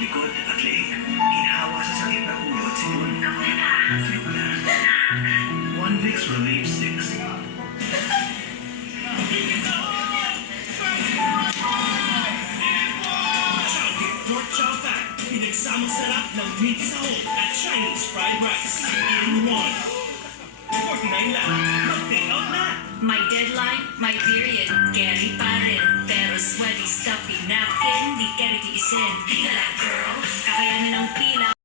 Likod at leeg, hinahawa sa sakit ng ulo at sipon. Tuyok na. One Vicks Relief Sticks. Pork chow fat, pinagsamang sarap ng meaty sahog at Chinese fried rice. In one. 49 lang. Mag-take out na. My deadline, my period, carry pa rin. Pero sweaty, stuffy napkin, di carry tiisin. Tingala girl, kakayanan ng pila.